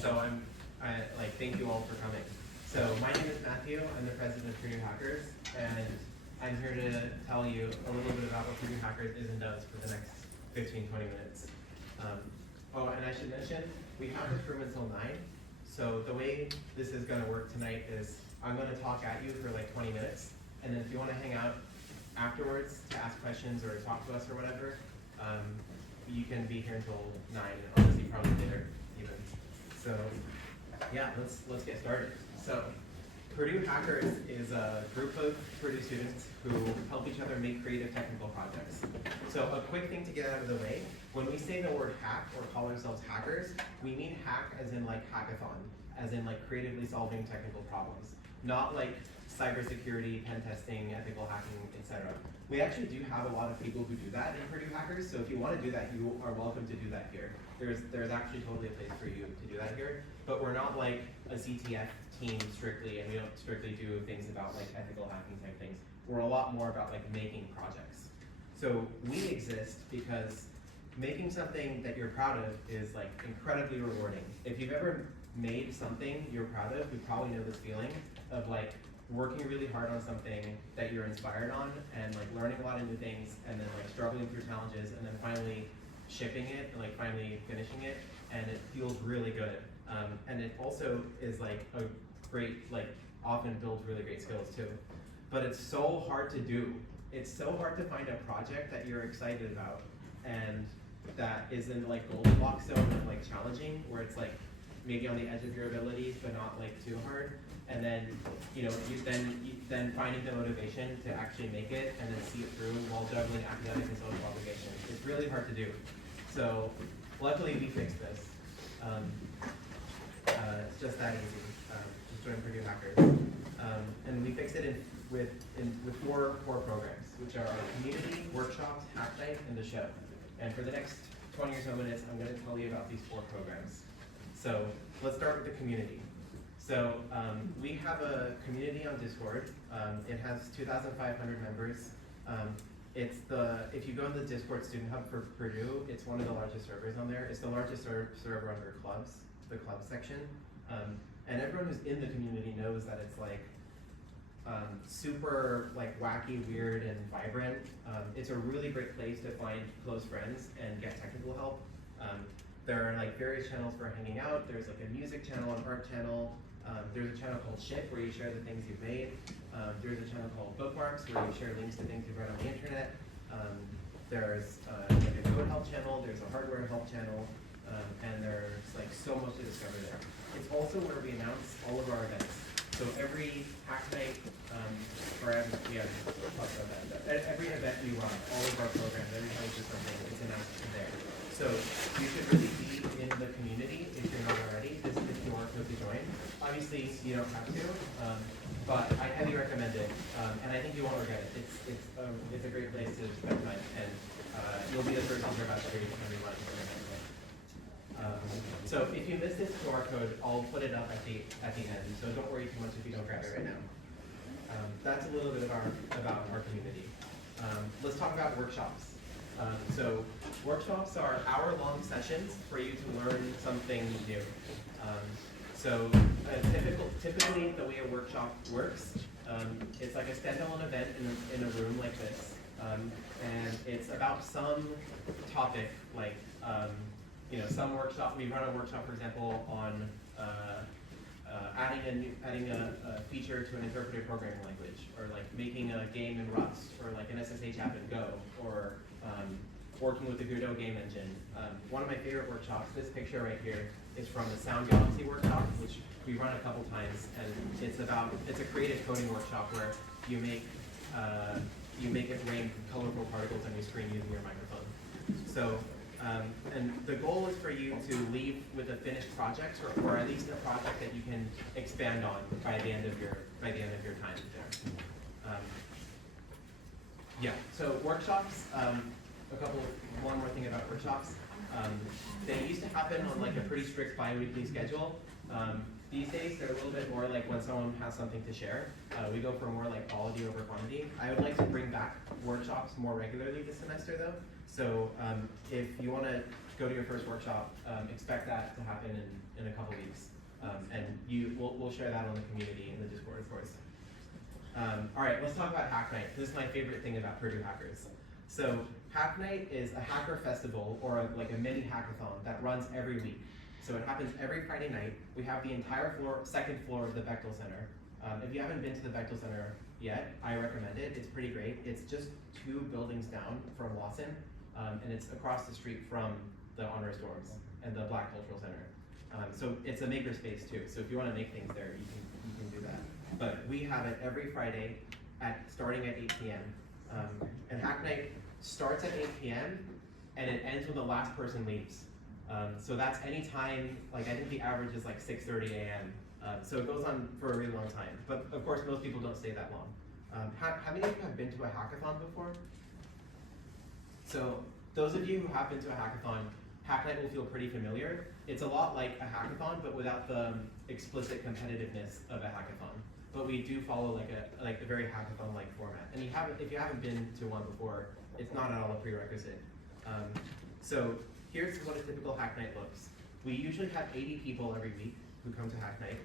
So thank you all for coming. So my name is Matthew. I'm the president of Purdue Hackers, and I'm here to tell you a little bit about what Purdue Hackers is and does for the next 15, 20 minutes. And I should mention, we have this room until 9. So the way this is going to work tonight is I'm going to talk at you for like 20 minutes, and then if you want to hang out afterwards to ask questions or talk to us or whatever, you can be here until 9, and honestly probably later even. So yeah, let's get started. So Purdue Hackers is a group of Purdue students who help each other make creative technical projects. So a quick thing to get out of the way, when we say the word hack or call ourselves hackers, we mean hack as in like hackathon, as in like creatively solving technical problems, not like cybersecurity, pen testing, ethical hacking, etc. We actually do have a lot of people who do that in Purdue Hackers, so if you want to do that, you are welcome to do that here. There's actually totally a place for you to do that here, but we're not like a CTF team strictly, and we don't strictly do things about like ethical hacking type things. We're a lot more about like making projects. So we exist because making something that you're proud of is like incredibly rewarding. If you've ever made something you're proud of, you probably know this feeling of like working really hard on something that you're inspired on and like learning a lot of new things and then like struggling through challenges and then finally shipping it and like finally finishing it, and it feels really good. And it also is like a great, like often builds really great skills too. But it's so hard to do. It's so hard to find a project that you're excited about and that isn't like Goldilocks zone and like challenging, where it's like maybe on the edge of your abilities but not like too hard. And then, then finding the motivation to actually make it and then see it through while juggling academic and social obligations. It's really hard to do. So luckily we fixed this. It's just that easy. Just join Purdue Hackers. And we fixed it with four programs, which are our community, workshops, hack night, and the show. And for the next 20 or so minutes, I'm going to tell you about these 4 programs. So let's start with the community. So we have a community on Discord. It has 2,500 members. If you go to the Discord Student Hub for Purdue, it's one of the largest servers on there. It's the largest server under clubs, the club section. And everyone who's in the community knows that it's like super like wacky, weird, and vibrant. It's a really great place to find close friends and get technical help. There are like various channels for hanging out. There's like a music channel, an art channel. There's a channel called Ship where you share the things you've made. There's a channel called Bookmarks where you share links to things you've read on the internet. There's like a code help channel. There's a hardware help channel. And there's like so much to discover there. It's also where we announce all of our events. So every hack night, every event we run, all of our programs, every time we do something, it's announced in there. So you should really be in the community if you're not already. This is the QR code to join. Obviously, you don't have to, but I highly recommend it, and I think you won't regret it. It's a great place to spend time, and you'll be the first to hear about every month. So if you miss this QR code, I'll put it up at the end. So don't worry too much if you don't grab it right now. That's a little bit about our community. Let's talk about workshops. So workshops are hour-long sessions for you to learn something new. Typically the way a workshop works, it's like a standalone event in a room like this, and it's about some topic like some workshop. We run a workshop, for example, on adding a feature to an interpreted programming language, or like making a game in Rust, or like an SSH app in Go, or working with the Godot game engine. One of my favorite workshops, this picture right here, is from the Sound Galaxy workshop, which we run a couple times, and it's a creative coding workshop where you make it rain colorful particles on your screen using your microphone. So, and the goal is for you to leave with a finished project, or at least a project that you can expand on by the end of your time there. So workshops. One more thing about workshops. They used to happen on like a pretty strict bi-weekly schedule. These days, they're a little bit more like when someone has something to share. We go for more like quality over quantity. I would like to bring back workshops more regularly this semester though. So if you want to go to your first workshop, expect that to happen in a couple weeks. And we'll share that on the community in the Discord, of course. All right, let's talk about Hack Night. This is my favorite thing about Purdue Hackers. So Hack Night is a hacker festival, or like a mini hackathon that runs every week. So it happens every Friday night. We have the entire second floor of the Bechtel Center. If you haven't been to the Bechtel Center yet, I recommend it. It's pretty great. It's just 2 buildings down from Lawson, and it's across the street from the Honors Dorms and the Black Cultural Center. So it's a makerspace too. So if you want to make things there, you can do that. But we have it every Friday starting at 8 p.m. And Hack Night starts at 8 p.m. and it ends when the last person leaves. So that's any time, like I think the average is like 6:30 a.m. So it goes on for a really long time. But of course, most people don't stay that long. How many of you have been to a hackathon before? So those of you who have been to a hackathon, Hack Night will feel pretty familiar. It's a lot like a hackathon, but without the explicit competitiveness of a hackathon. But we do follow like a very hackathon-like format. And if you haven't been to one before, it's not at all a prerequisite. So here's what a typical Hack Night looks. We usually have 80 people every week who come to Hack Night.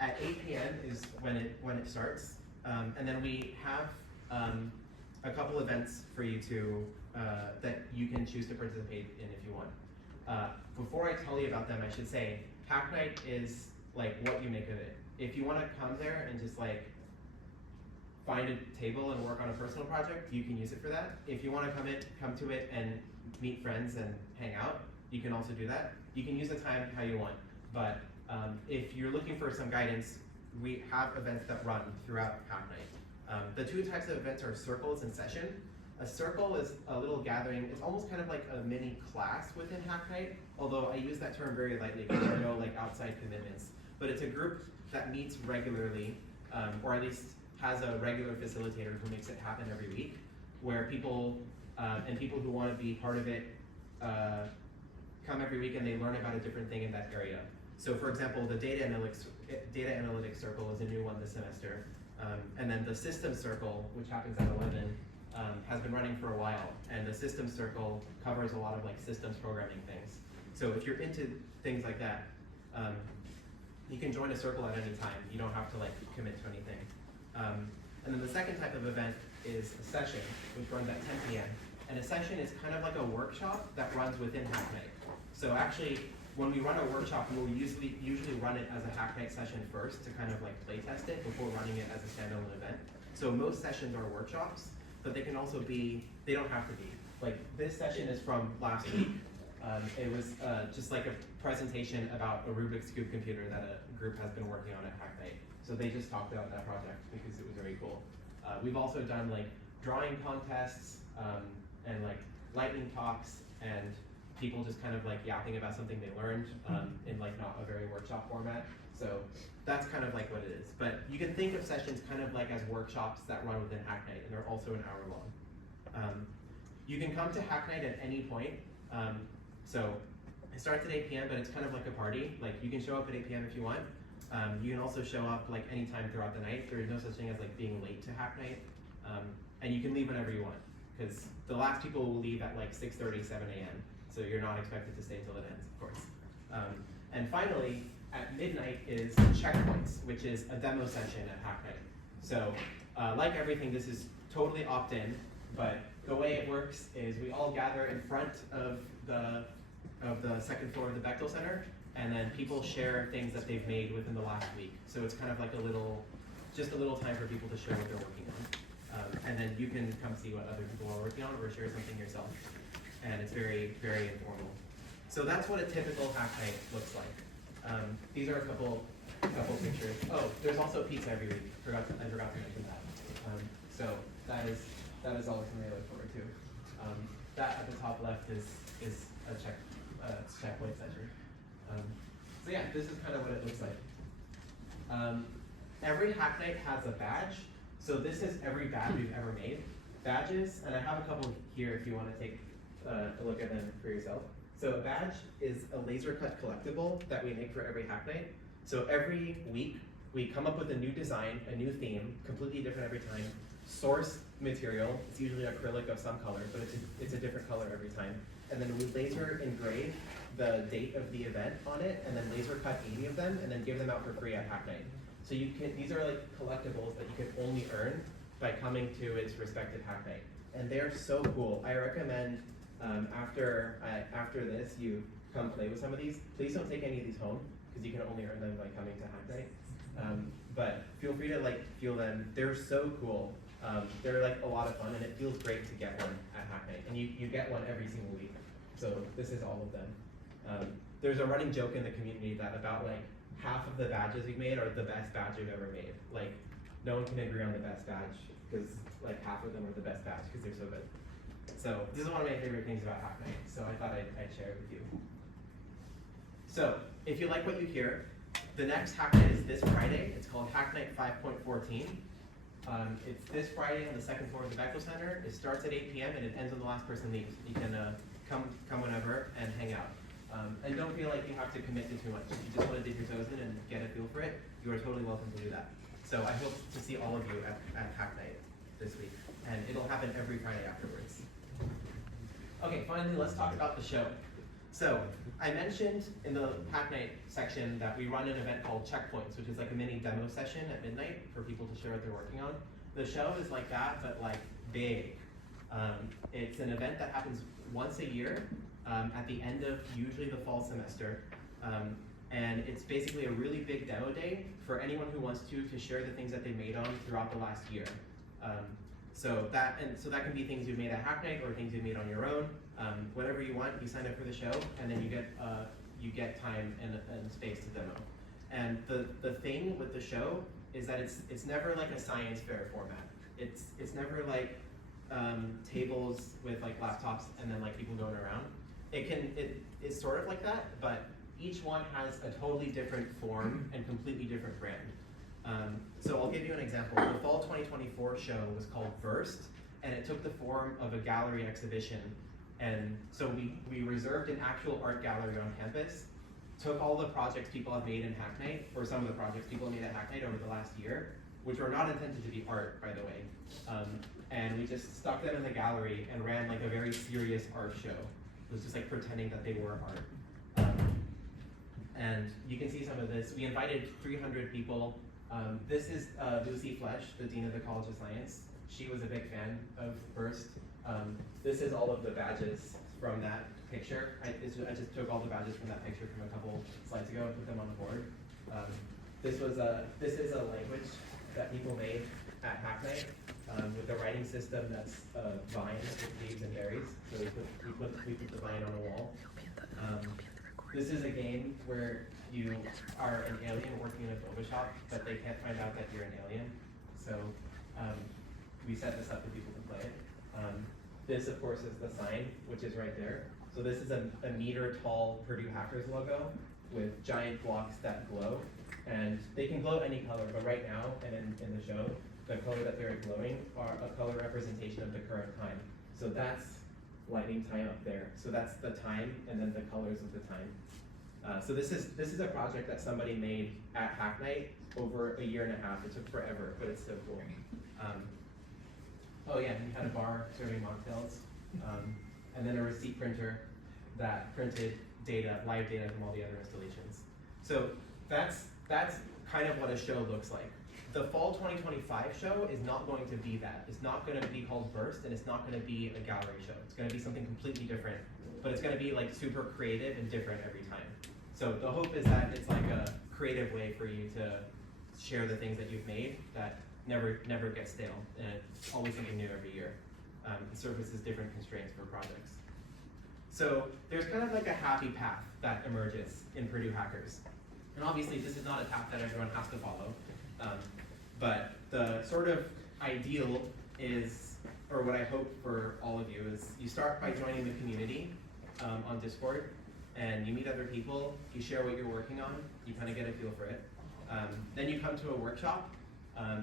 At 8 p.m. is when it starts, and then we have a couple events for you to that you can choose to participate in if you want. Before I tell you about them, I should say Hack Night is like what you make of it. If you want to come there and just like find a table and work on a personal project, you can use it for that. If you want to come to it and meet friends and hang out, you can also do that. You can use the time how you want, but if you're looking for some guidance, we have events that run throughout Hack Night. The 2 types of events are circles and session. A circle is a little gathering. It's almost kind of like a mini class within Hack Night, although I use that term very lightly because there are no like outside commitments. But it's a group that meets regularly, or at least has a regular facilitator who makes it happen every week, where people and people who want to be part of it come every week and they learn about a different thing in that area. So for example, the data analytics circle is a new one this semester. And then the systems circle, which happens at 11, has been running for a while. And the systems circle covers a lot of like systems programming things. So if you're into things like that, you can join a circle at any time. You don't have to like commit to anything. And then the second type of event is a session, which runs at 10 p.m. And a session is kind of like a workshop that runs within Hack Night. So actually, when we run a workshop, we'll usually run it as a Hack Night session first to kind of like play test it before running it as a standalone event. So most sessions are workshops, but they can also be, they don't have to be. Like this session is from last week. It was just like a presentation about a Rubik's Cube computer that a group has been working on at Hack Night. So they just talked about that project because it was very cool. We've also done like drawing contests and like lightning talks and people just kind of like yapping about something they learned in like not a very workshop format. So that's kind of like what it is. But you can think of sessions kind of like as workshops that run within Hack Night, and they're also an hour long. You can come to Hack Night at any point. So it starts at 8 p.m., but it's kind of like a party. Like you can show up at 8 p.m. if you want. You can also show up like anytime throughout the night. There is no such thing as like being late to Hack Night. And you can leave whenever you want, because the last people will leave at like 6:30, 7 a.m. So you're not expected to stay until it ends, of course. And finally, at midnight is checkpoints, which is a demo session at Hack Night. So like everything, this is totally opt-in, but the way it works is we all gather in front of the second floor of the Bechtel Center, and then people share things that they've made within the last week. So it's kind of like just a little time for people to share what they're working on. And then you can come see what other people are working on or share something yourself. And it's very, very informal. So that's what a typical Hack Night looks like. These are a couple pictures. Oh, there's also pizza every week. I forgot to mention that. So that is always something I look forward to. That at the top left is a checkpoint session. So yeah, this is kind of what it looks like. Every Hack Night has a badge. So this is every badge we've ever made. Badges, and I have a couple here if you want to take a look at them for yourself. So a badge is a laser cut collectible that we make for every Hack Night. So every week we come up with a new design, a new theme, completely different every time. Source material, it's usually acrylic of some color, but it's a different color every time. and then we laser engrave the date of the event on it, and then laser cut 80 of them, and then give them out for free at Hack Night. So you can, these are like collectibles that you can only earn by coming to its respective Hack Night. And they're so cool. I recommend after this, you come play with some of these. Please don't take any of these home, because you can only earn them by coming to Hack Night. But feel free to like feel them. They're so cool. They're like a lot of fun, and it feels great to get one at Hack Night. And you get one every single week. So this is all of them. There's a running joke in the community that about like half of the badges we've made are the best badge we've ever made. Like no one can agree on the best badge, because like half of them are the best badge because they're so good. So this is one of my favorite things about Hack Night, so I thought I'd share it with you. So if you like what you hear, the next Hack Night is this Friday. It's called Hack Night 5.14. It's this Friday on the second floor of the Bechtel Center. It starts at 8 p.m. and it ends when the last person leaves. You can come whenever and hang out. And don't feel like you have to commit to too much. If you just want to dip your toes in and get a feel for it, you are totally welcome to do that. So I hope to see all of you at Hack Night this week. And it'll happen every Friday afterwards. Okay, finally, let's talk about the show. So I mentioned in the Hack Night section that we run an event called Checkpoints, which is like a mini demo session at midnight for people to share what they're working on. The show is like that, but like big. It's an event that happens once a year at the end of usually the fall semester. And it's basically a really big demo day for anyone who wants to share the things that they made on throughout the last year. So that can be things you've made at Hack Night or things you've made on your own. Whatever you want, you sign up for the show, and then you get time and space to demo. And the thing with the show is that it's never like a science fair format. It's never like tables with like laptops and then like people going around. It's sort of like that, but each one has a totally different form and completely different brand. So I'll give you an example. The fall 2024 show was called Burst, and it took the form of a gallery exhibition. And so we reserved an actual art gallery on campus, took all the projects people have made in Hack Night, or some of the projects people have made at Hack Night over the last year, which were not intended to be art, by the way. And we just stuck them in the gallery and ran like a very serious art show. It was just like pretending that they were art. And you can see some of this. We invited 300 people. This is Lucy Flesh, the Dean of the College of Science. She was a big fan of Burst. This is all of the badges from that picture. I just took all the badges from that picture from a couple slides ago and put them on the board. This is a language that people made at Hack Night with a writing system that's vines with leaves and berries. So we put the vine on a wall. This is a game where you are an alien working in a boba shop, but they can't find out that you're an alien. So we set this up for people to play it. This, of course, is the sign, which is right there. So this is a meter-tall Purdue Hackers logo with giant blocks that glow. And they can glow any color, but right now, and in the show, the color that they're glowing are a color representation of the current time. So that's lightning time up there. So that's the time, and then the colors of the time. So this is a project that somebody made at Hack Night over a year and a half. It took forever, but it's so cool. Oh yeah, we had a bar serving mocktails, and then a receipt printer that printed data, live data from all the other installations. So that's kind of what a show looks like. The fall 2025 show is not going to be that. It's not going to be called Burst, and it's not going to be a gallery show. It's going to be something completely different, but it's going to be like super creative and different every time. So the hope is that it's like a creative way for you to share the things that you've made that never gets stale, and it's always something new every year. It surfaces different constraints for projects. So there's kind of like a happy path that emerges in Purdue Hackers. And obviously this is not a path that everyone has to follow, but the sort of ideal is, or what I hope for all of you is, you start by joining the community on Discord, and you meet other people, you share what you're working on, you kind of get a feel for it. Then you come to a workshop,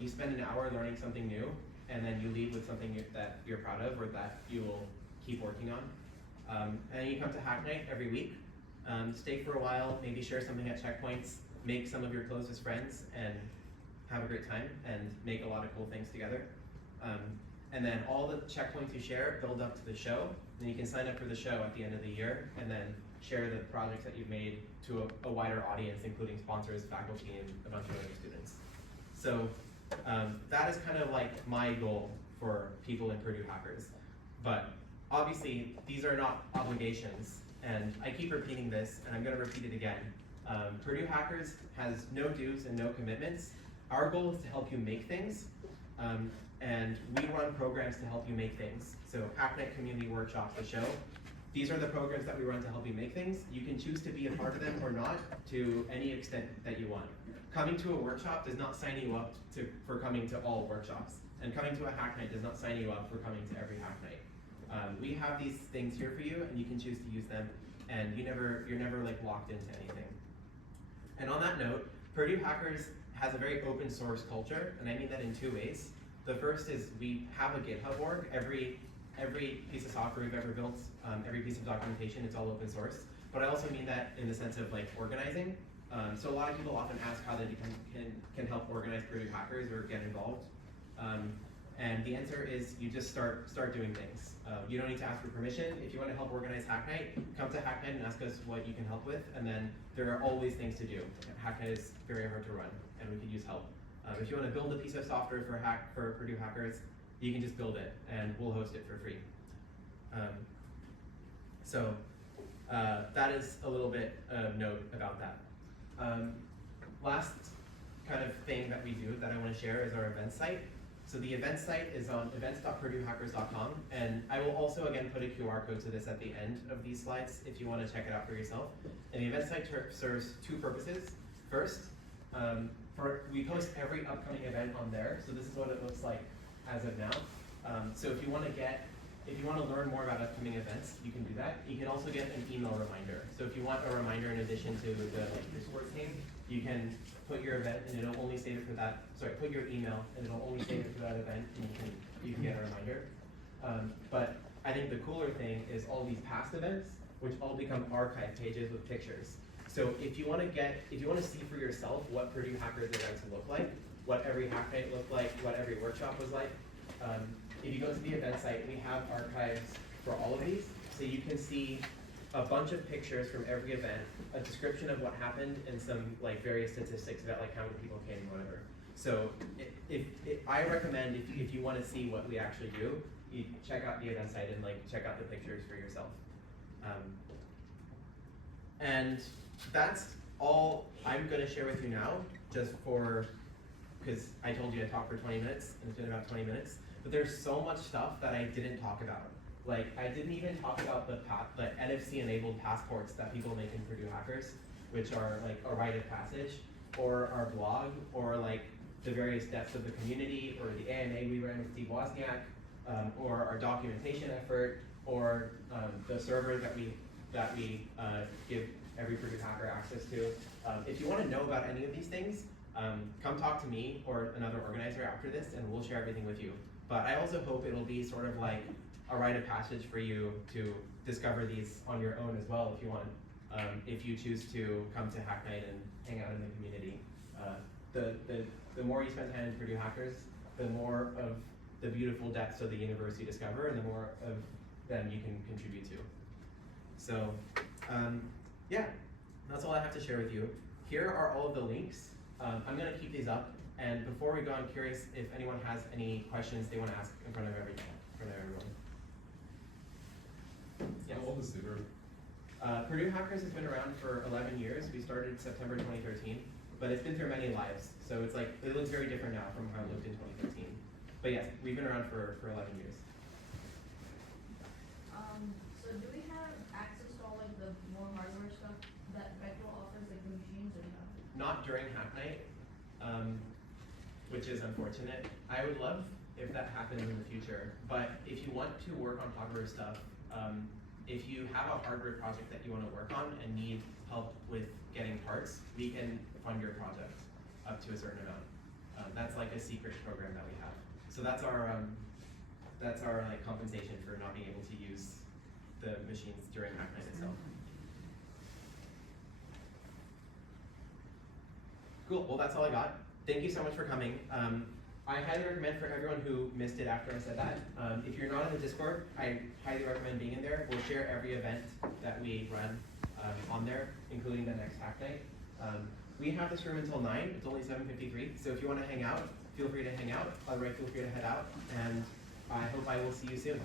you spend an hour learning something new, and then you leave with something that you're proud of or that you will keep working on. And then you come to Hack Night every week, stay for a while, maybe share something at checkpoints, make some of your closest friends, and have a great time, and make a lot of cool things together. And then all the checkpoints you share build up to the show, Then you can sign up for the show at the end of the year and then share the projects that you've made to a wider audience, including sponsors, faculty, and a bunch of other students. So that is kind of like my goal for people in Purdue Hackers. But obviously, these are not obligations. And I keep repeating this, and I'm going to repeat it again. Purdue Hackers has no dues and no commitments. Our goal is to help you make things, and we run programs to help you make things. So Hack Night Community Workshop, the show, these are the programs that we run to help you make things. You can choose to be a part of them or not to any extent that you want. Coming to a workshop does not sign you up for coming to all workshops. And coming to a Hack Night does not sign you up for coming to every Hack Night. We have these things here for you, and you can choose to use them, and you're never like locked into anything. And on that note, Purdue Hackers has a very open source culture, and I mean that in two ways. The first is we have a GitHub org. Every piece of software we've ever built, every piece of documentation, it's all open source. But I also mean that in the sense of like organizing. So a lot of people often ask how they can help organize Purdue Hackers or get involved. And the answer is you just start doing things. You don't need to ask for permission. If you want to help organize Hack Night, come to Hack Night and ask us what you can help with, and then there are always things to do. Hack Night is very hard to run, and we could use help. If you want to build a piece of software for Purdue Hackers, you can just build it, and we'll host it for free. So that is a little bit of note about that. Last kind of thing that we do that I want to share is our event site. So the event site is on events.purduehackers.com, and I will also again put a QR code to this at the end of these slides if you want to check it out for yourself. And the event site serves two purposes. First, we post every upcoming event on there, so this is what it looks like as of now. So if you want to learn more about upcoming events, you can do that. You can also get an email reminder. So if you want a reminder in addition to the Discord name, you can put your event and it'll only save it for that. Sorry, put your email and it'll only save it for that event, and you can get a reminder. But I think the cooler thing is all these past events, which all become archive pages with pictures. So if you want to see for yourself what Purdue Hackers events look like, what every Hack Night looked like, what every workshop was like, if you go to the event site, we have archives for all of these, so you can see a bunch of pictures from every event, a description of what happened, and some like various statistics about like how many people came, whatever. So I recommend if you want to see what we actually do, you check out the event site and like check out the pictures for yourself. And that's all I'm going to share with you now, just because I told you to talk for 20 minutes, and it's been about 20 minutes. But there's so much stuff that I didn't talk about. Like, I didn't even talk about the NFC-enabled passports that people make in Purdue Hackers, which are like a rite of passage, or our blog, or like the various depths of the community, or the AMA we ran with Steve Wozniak, or our documentation effort, or the server that we give every Purdue Hacker access to. If you want to know about any of these things, come talk to me or another organizer after this, and we'll share everything with you. But I also hope it'll be sort of like a rite of passage for you to discover these on your own as well if you want. If you choose to come to Hack Night and hang out in the community. The more you spend time in Purdue Hackers, the more of the beautiful depths of the universe you discover, and the more of them you can contribute to. So, yeah, that's all I have to share with you. Here are all of the links. I'm going to keep these up, and before we go, I'm curious if anyone has any questions they want to ask in front of everyone. Yes. How old is the group? Purdue Hackers has been around for 11 years. We started September 2013, but it's been through many lives. So it's like, it looks very different now from how it looked in 2013. But yes, we've been around for 11 years. So do we have access to all like the more hardware stuff that Bechtel offers, like the machines, or no? Not during Hack Night, which is unfortunate. I would love if that happens in the future, but if you want to work on hardware stuff, if you have a hardware project that you want to work on and need help with getting parts, we can fund your project up to a certain amount. That's like a secret program that we have. So that's our like compensation for not being able to use the machines during Hack Night itself. Cool. Well, that's all I got. Thank you so much for coming. I highly recommend for everyone who missed it after I said that, if you're not in the Discord, I highly recommend being in there. We'll share every event that we run on there, including the next hack night. We have this room until 9, it's only 7:53, so if you want to hang out, feel free to hang out. Otherwise, feel free to head out, and I hope I will see you soon.